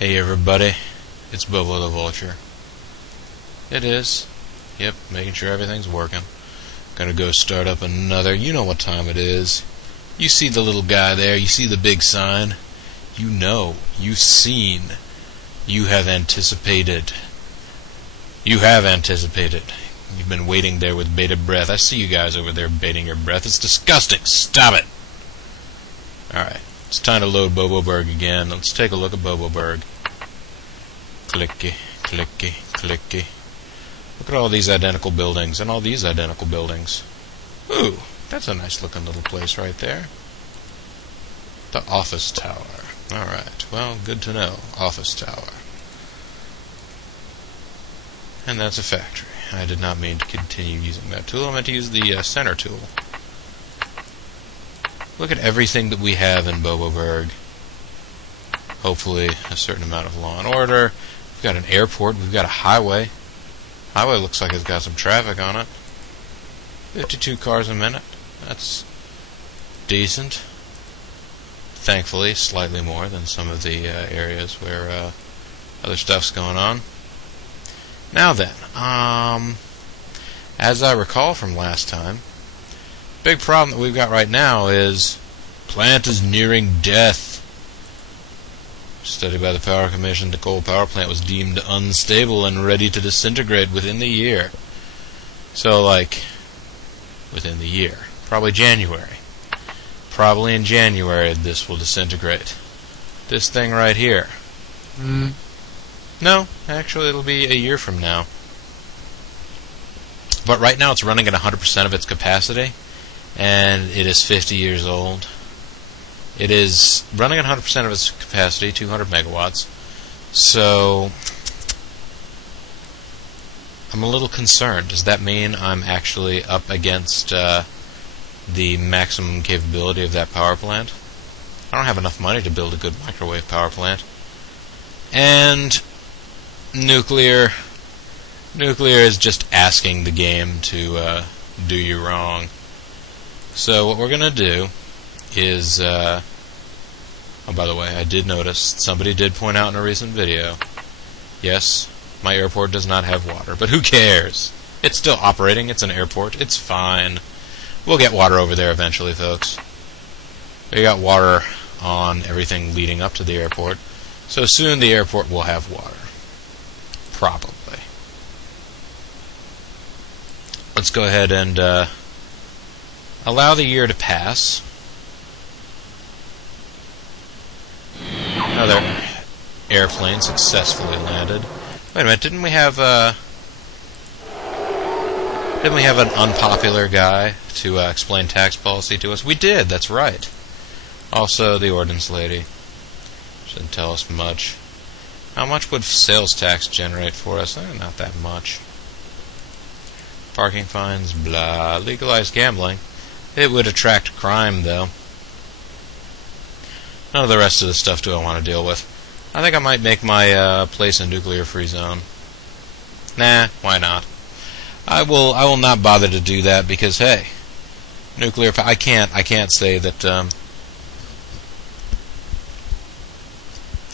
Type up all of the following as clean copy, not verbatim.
Hey everybody, it's Bobo the Vulture. It is. Yep, making sure everything's working. Gonna go start up another, you know what time it is. You see the little guy there, you see the big sign. You know, you've seen, you have anticipated. You have anticipated. You've been waiting there with bated breath. I see you guys over there baiting your breath. It's disgusting. Stop it! Alright, it's time to load Boboberg again. Let's take a look at Boboberg. Clicky, clicky, clicky. Look at all these identical buildings, and all these identical buildings. Ooh, that's a nice looking little place right there. The office tower. Alright, well, good to know. Office tower. And that's a factory. I did not mean to continue using that tool. I meant to use the center tool. Look at everything that we have in Boboberg. Hopefully a certain amount of law and order. We've got an airport. We've got a highway. Highway looks like it's got some traffic on it. 52 cars a minute. That's decent. Thankfully, slightly more than some of the areas where other stuff's going on. Now then, as I recall from last time, big problem that we've got right now is plant is nearing death. Study by the Power Commission, the coal power plant was deemed unstable and ready to disintegrate within the year. So, like, within the year. Probably January. Probably in January this will disintegrate. This thing right here. No, actually it'll be a year from now. But right now it's running at 100% of its capacity, and it is 50 years old. It is running at 100% of its capacity, 200 megawatts. So I'm a little concerned. Does that mean I'm actually up against the maximum capability of that power plant? I don't have enough money to build a good microwave power plant. And nuclear is just asking the game to do you wrong. So what we're gonna do is oh, by the way, I did notice somebody did point out in a recent video, yes, my airport does not have water, but who cares? It's still operating. It's an airport. It's fine. We'll get water over there eventually, folks. We got water on everything leading up to the airport, so soon the airport will have water. Probably. Let's go ahead and allow the year to pass. Another airplane successfully landed. Wait a minute, didn't we have an unpopular guy to explain tax policy to us? We did, that's right. Also, the ordnance lady. Shouldn't tell us much. How much would sales tax generate for us? Not that much. Parking fines, blah. Legalized gambling. It would attract crime, though. None of the rest of the stuff do I want to deal with. I think I might make my place a nuclear-free zone. Nah, why not? I will not bother to do that because, hey, nuclear power. I can't say that.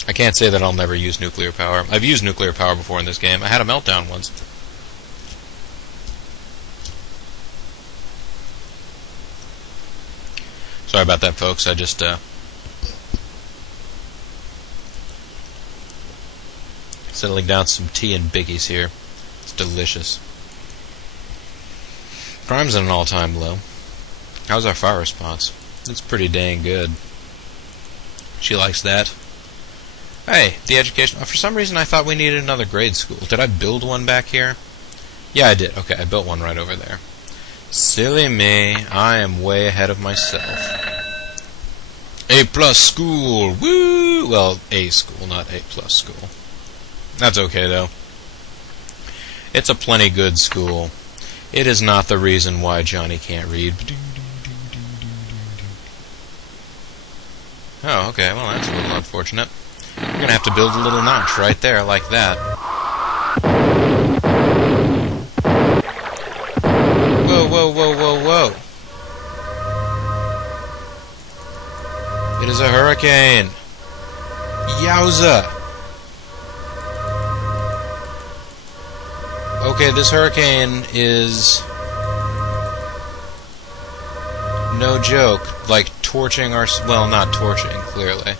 I can't say that I'll never use nuclear power. I've used nuclear power before in this game. I had a meltdown once. Sorry about that, folks. I just settling down some tea and biggies here. It's delicious. Crime's at an all-time low. How's our fire response? It's pretty dang good. She likes that. Hey, the education. For some reason I thought we needed another grade school. Did I build one back here? Yeah, I did. Okay, I built one right over there. Silly me. I am way ahead of myself. A+ school. Woo! Well, A school, not A+ school. That's okay, though. It's a plenty good school. It is not the reason why Johnny can't read. Oh, okay. Well, that's a little unfortunate. We're going to have to build a little notch right there, like that. Whoa, whoa, whoa, whoa, whoa. It is a hurricane. Yowza! Okay, this hurricane is no joke, like torching our... well, not torching, clearly.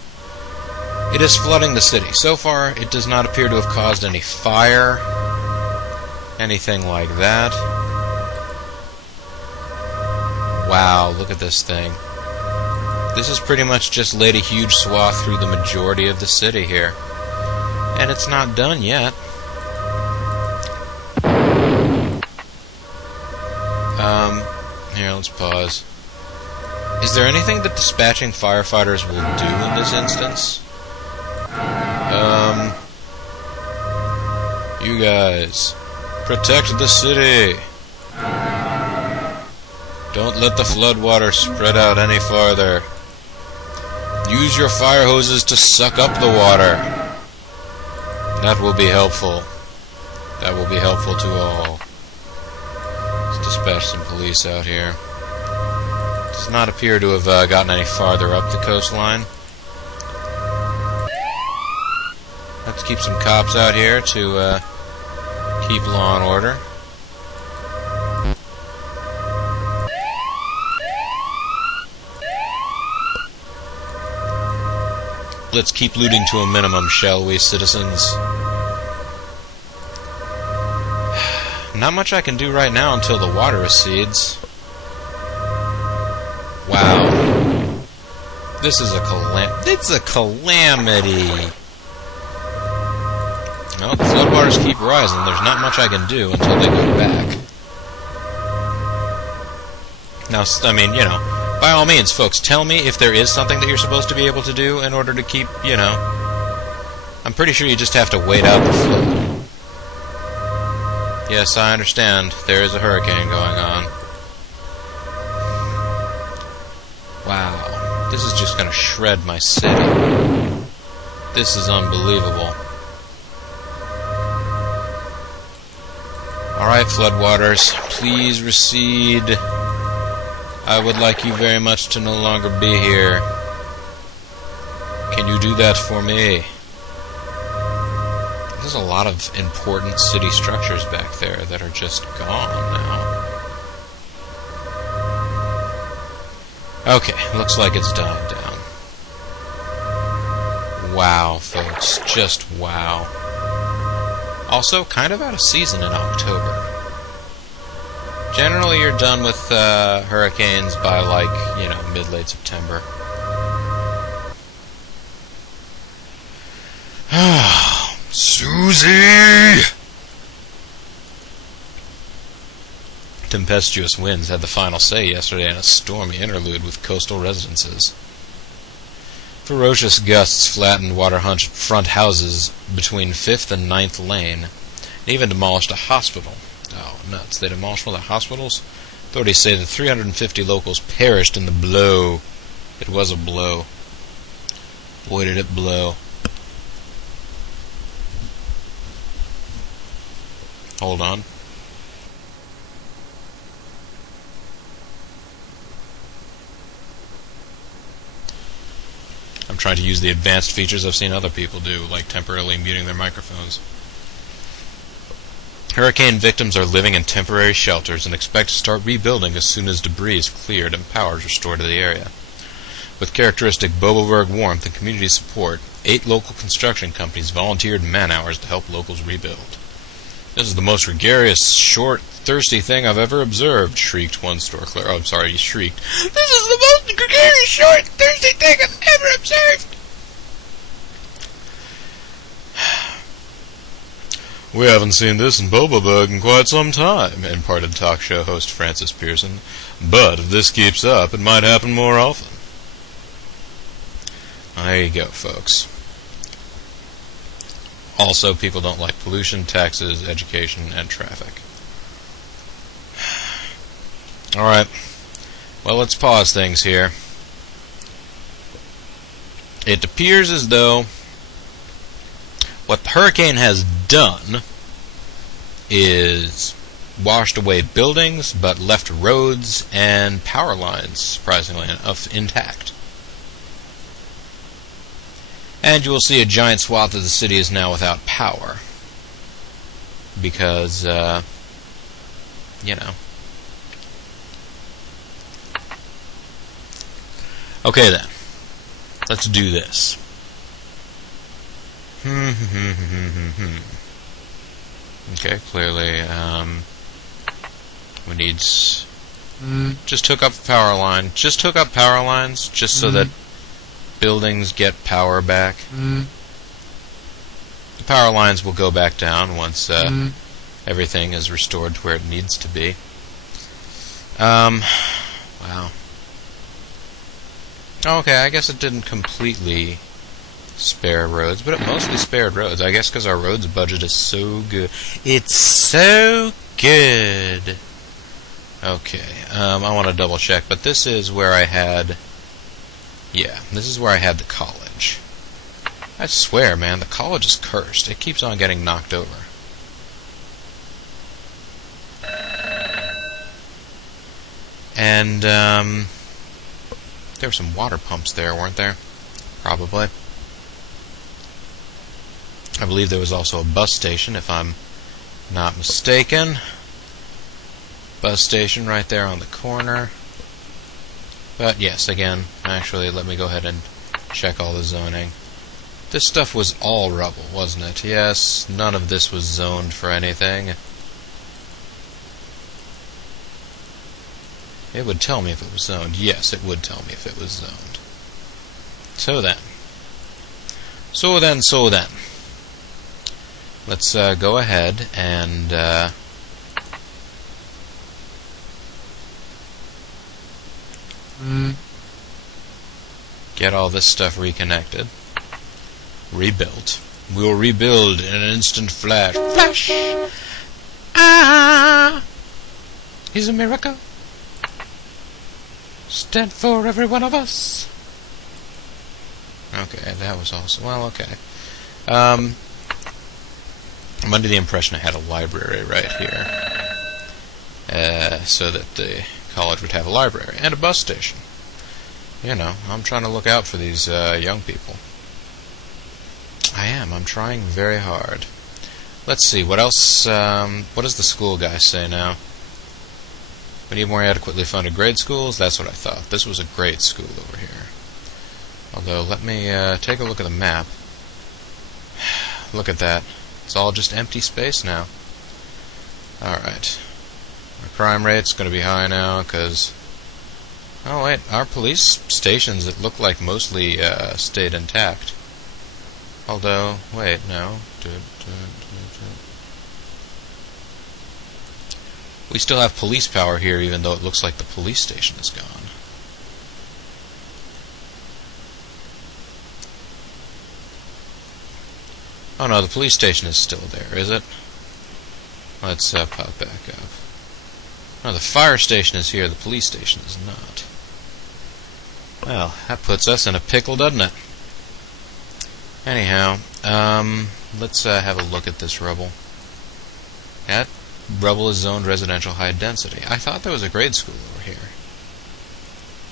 It is flooding the city. So far, it does not appear to have caused any fire, anything like that. Wow, look at this thing. This has pretty much just laid a huge swath through the majority of the city here. And it's not done yet. Here, let's pause. Is there anything that dispatching firefighters will do in this instance? You guys, protect the city. Don't let the floodwater spread out any farther. Use your fire hoses to suck up the water. That will be helpful. That will be helpful to all. Let's dispatch some police out here. Does not appear to have gotten any farther up the coastline. Let's keep some cops out here to keep law and order. Let's keep looting to a minimum, shall we, citizens? Not much I can do right now until the water recedes. Wow. This is it's a calamity. Well, the floodwaters keep rising. There's not much I can do until they go back. Now, I mean, you know, by all means, folks, tell me if there is something that you're supposed to be able to do in order to keep, you know... I'm pretty sure you just have to wait out the flood. Yes, I understand. There is a hurricane going on. Wow. This is just going to shred my city. This is unbelievable. Alright, floodwaters, please recede. I would like you very much to no longer be here. Can you do that for me? There's a lot of important city structures back there that are just gone now. Okay, looks like it's dying down. Wow, folks, just wow. Also, kind of out of season in October. Generally, you're done with hurricanes by, like, you know, mid-late September. Susie! Tempestuous winds had the final say yesterday in a stormy interlude with coastal residences. Ferocious gusts flattened waterfront houses between 5th and 9th Lane, and even demolished a hospital. Oh, nuts. They demolished one of the hospitals? Authorities say that 350 locals perished in the blow. It was a blow. Boy, did it blow. Hold on. I'm trying to use the advanced features I've seen other people do, like temporarily muting their microphones. Hurricane victims are living in temporary shelters and expect to start rebuilding as soon as debris is cleared and power is restored to the area. With characteristic Boboberg warmth and community support, 8 local construction companies volunteered man-hours to help locals rebuild. "This is the most gregarious, short, thirsty thing I've ever observed," shrieked one store clerk. Oh, I'm sorry, he shrieked. "This is the most gregarious, short, thirsty thing I've ever observed!" "We haven't seen this in Boboberg in quite some time," imparted talk show host Francis Pearson. "But if this keeps up, it might happen more often." There you go, folks. Also, people don't like pollution, taxes, education, and traffic. Alright. Well, let's pause things here. It appears as though what the hurricane has done is washed away buildings, but left roads and power lines, surprisingly enough, intact. And you will see a giant swath of the city is now without power. because, you know. Okay then, let's do this. Okay, clearly, we need... Just hook up power line. Just hook up power lines, just so that buildings get power back. The power lines will go back down once everything is restored to where it needs to be. Wow. Okay, I guess it didn't completely spare roads, but it mostly spared roads. I guess because our roads budget is so good. It's so good. Okay, I want to double check, but this is where I had... Yeah, this is where I had the college. I swear, man, the college is cursed. It keeps on getting knocked over. And, there were some water pumps there, weren't there? Probably. I believe there was also a bus station, if I'm not mistaken. Bus station right there on the corner. But yes, again, actually, let me go ahead and check all the zoning. This stuff was all rubble, wasn't it? Yes, none of this was zoned for anything. It would tell me if it was zoned. Yes, it would tell me if it was zoned. So then. Let's go ahead and get all this stuff reconnected, rebuilt. We'll rebuild in an instant flash. Flash! Ah! He's a miracle. Stand for every one of us. Okay, that was awesome. Well, okay. I'm under the impression I had a library right here, so that the college would have a library and a bus station. You know, I'm trying to look out for these young people. I am. I'm trying very hard. Let's see, what else, what does the school guy say now? We need more adequately funded grade schools? That's what I thought. This was a grade school over here. Although, let me take a look at the map. Look at that. It's all just empty space now. Alright. Our crime rate's going to be high now, because... Oh, wait. Our police stations, it looked like mostly stayed intact. Although, wait, no. We still have police power here, even though it looks like the police station is gone. Oh no, the police station is still there, is it? Let's pop back up. No, the fire station is here, the police station is not. Well, that puts us in a pickle, doesn't it? Anyhow, let's have a look at this rubble. That rubble is zoned residential high density. I thought there was a grade school over here.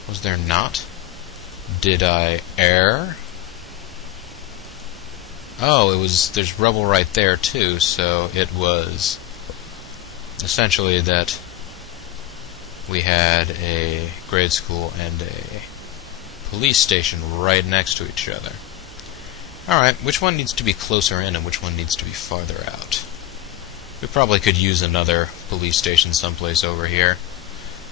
Was there not? Did I err? Oh, it was, there's rubble right there too, so it was essentially that we had a grade school and a police station right next to each other. Alright, which one needs to be closer in and which one needs to be farther out? We probably could use another police station someplace over here.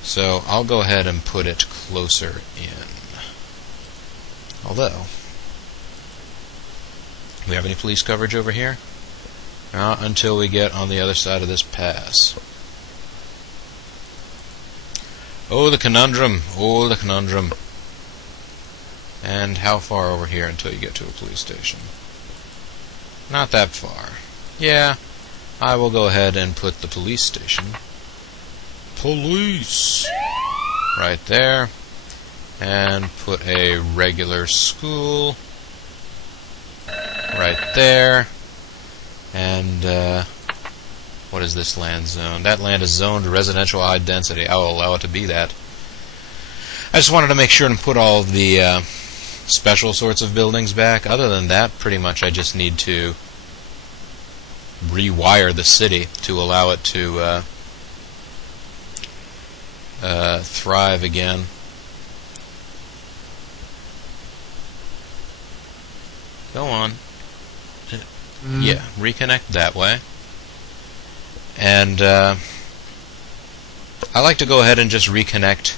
So I'll go ahead and put it closer in. Although, do we have any police coverage over here? Not until we get on the other side of this pass. Oh, the conundrum! Oh, the conundrum! And how far over here until you get to a police station? Not that far. Yeah, I will go ahead and put the police station. Police! Right there. And put a regular school right there. And, what is this land zone? That land is zoned residential high density. I will allow it to be that. I just wanted to make sure and put all the special sorts of buildings back. Other than that, pretty much I just need to rewire the city to allow it to thrive again. Go on. Yeah, reconnect that way. And I like to go ahead and just reconnect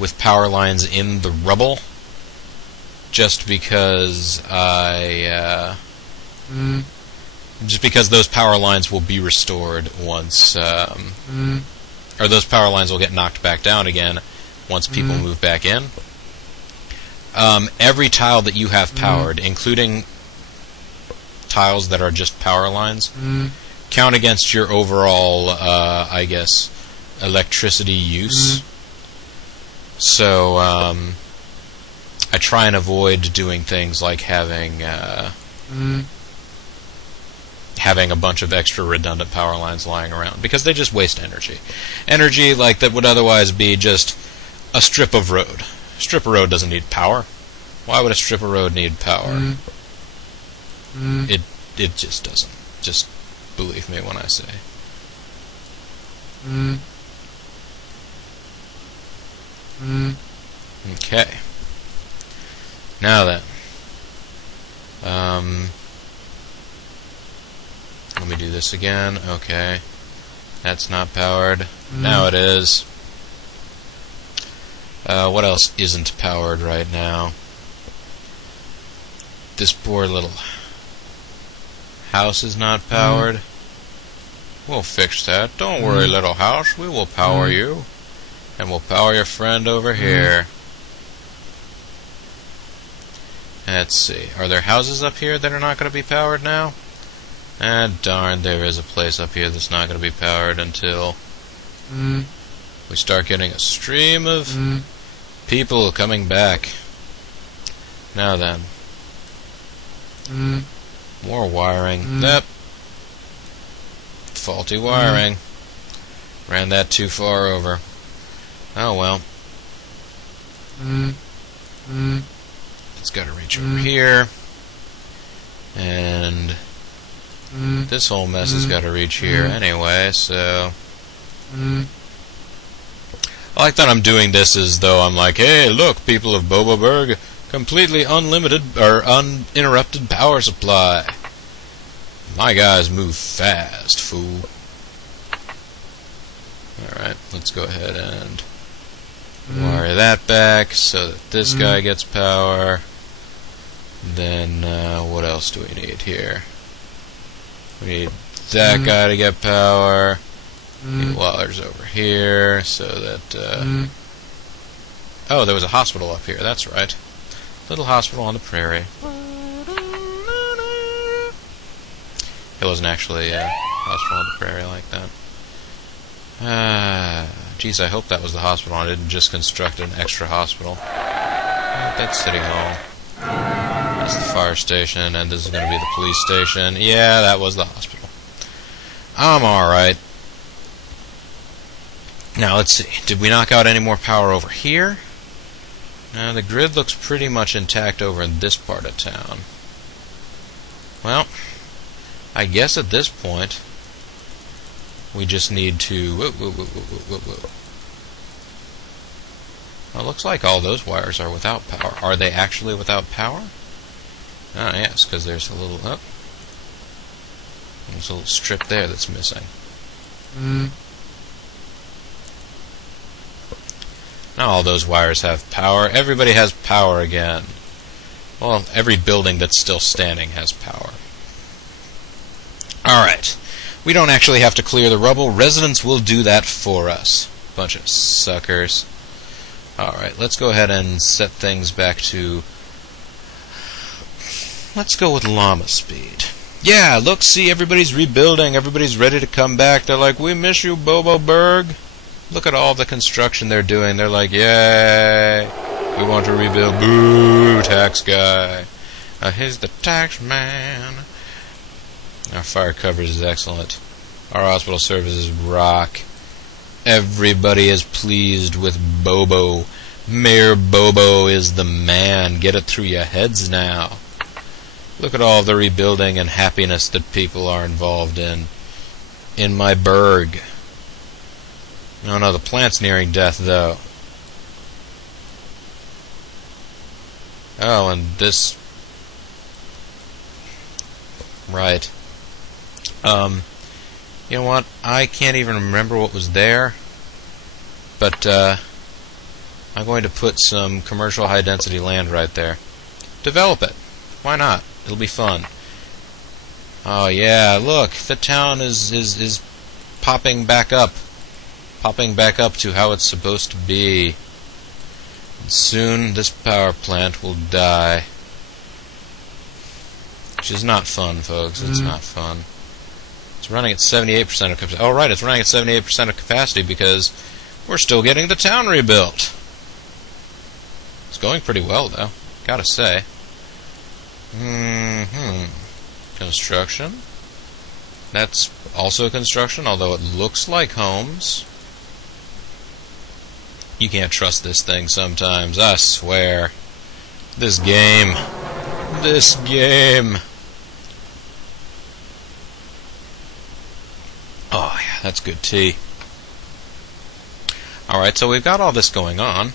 with power lines in the rubble, just because just because those power lines will be restored once, or those power lines will get knocked back down again once people move back in. Every tile that you have powered, including tiles that are just power lines, count against your overall, I guess, electricity use. So, I try and avoid doing things like having a bunch of extra redundant power lines lying around, because they just waste energy. Energy like that would otherwise be just a strip of road. A strip of road doesn't need power. Why would a strip of road need power? It just doesn't. Just believe me when I say. Okay. Now then. Let me do this again. Okay. That's not powered. Now it is. What else isn't powered right now? This poor little house is not powered. We'll fix that. Don't worry, little house. We will power you. And we'll power your friend over here. Let's see. Are there houses up here that are not going to be powered now? Ah, darn, there is a place up here that's not going to be powered until we start getting a stream of people coming back. Now then. More wiring. Yep. Faulty wiring. Ran that too far over. Oh well. It's got to reach over here. And this whole mess has got to reach here anyway, so I like that I'm doing this as though I'm like, hey, look, people of Boboberg, completely unlimited or uninterrupted power supply. My guys move fast, fool. Alright, let's go ahead and wire that back so that this guy gets power. Then, what else do we need here? We need that guy to get power. Need wires over here so that, oh, there was a hospital up here, that's right. Little hospital on the prairie. It wasn't actually a hospital on the prairie like that. Geez, I hope that was the hospital. I didn't just construct an extra hospital. That's City Hall. That's the fire station, and this is going to be the police station. Yeah, that was the hospital. I'm alright. Now, let's see. Did we knock out any more power over here? Now, the grid looks pretty much intact over in this part of town. Well, I guess at this point, we just need to... Well, it looks like all those wires are without power. Are they actually without power? Ah, yes, because there's a little... Oh, there's a little strip there that's missing. Now all those wires have power. Everybody has power again. Well, every building that's still standing has power. Alright. We don't actually have to clear the rubble. Residents will do that for us. Bunch of suckers. Alright, let's go ahead and set things back to... Let's go with llama speed. Yeah, look, see, everybody's rebuilding. Everybody's ready to come back. They're like, we miss you, Boboberg. Look at all the construction they're doing. They're like, yay, we want to rebuild. Boo, tax guy. Here's the tax man. Our fire coverage is excellent. Our hospital services rock. Everybody is pleased with Bobo. Mayor Bobo is the man. Get it through your heads now. Look at all the rebuilding and happiness that people are involved in my burg. Oh no, the plant's nearing death, though. Oh, and this... Right. You know what? I can't even remember what was there. But, I'm going to put some commercial high-density land right there. Develop it. Why not? It'll be fun. Oh, yeah, look. The town is popping back up. Popping back up to how it's supposed to be. And soon this power plant will die. Which is not fun, folks. It's not fun. It's running at 78% of capacity. Oh, right, it's running at 78% of capacity because we're still getting the town rebuilt. It's going pretty well, though. Gotta say. Construction. That's also construction, although it looks like homes. You can't trust this thing sometimes, I swear. This game. This game. Oh, yeah, that's good tea. Alright, so we've got all this going on.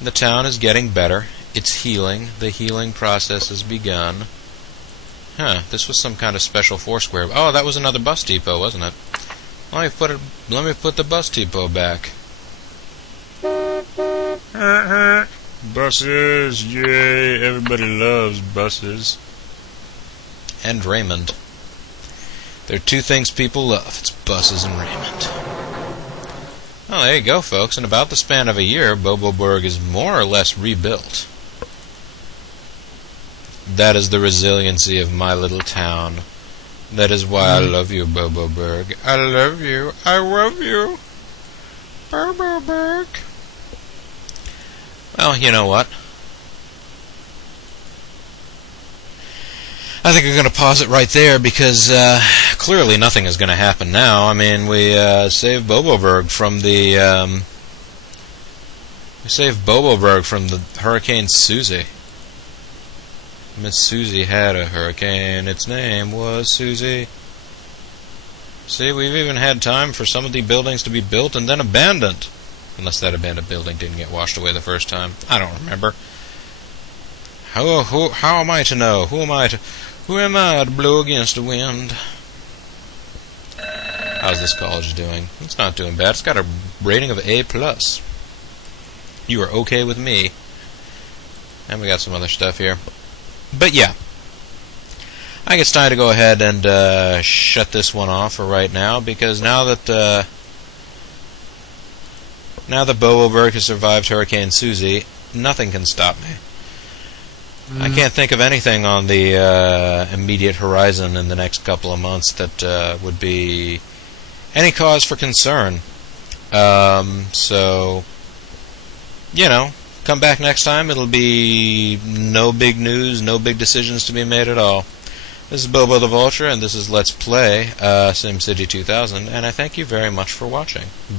The town is getting better. It's healing. The healing process has begun. Huh, this was some kind of special Foursquare. Oh, that was another bus depot, wasn't it? Let me put the bus depot back. Buses, yay, everybody loves buses. And Raymond. There are two things people love. It's buses and Raymond. Oh, there you go, folks. In about the span of a year, Boboburg is more or less rebuilt. That is the resiliency of my little town. That is why I love you, Boboburg. I love you. I love you. Boboburg. Well, you know what? I think I'm going to pause it right there because clearly nothing is going to happen now. I mean, we saved Boboburg from the Hurricane Susie. Miss Susie had a hurricane. Its name was Susie. See, we've even had time for some of the buildings to be built and then abandoned. Unless that abandoned building didn't get washed away the first time. I don't remember. How am I to know? Who am I to blow against the wind? How's this college doing? It's not doing bad. It's got a rating of A+. You are okay with me. And we got some other stuff here. But yeah. I think it's time to go ahead and shut this one off for right now, because now that Boboburg has survived Hurricane Susie, nothing can stop me. I can't think of anything on the immediate horizon in the next couple of months that would be any cause for concern. So, you know, come back next time. It'll be no big news, no big decisions to be made at all. This is Bobo the Vulture, and this is Let's Play SimCity 2000, and I thank you very much for watching. Bye.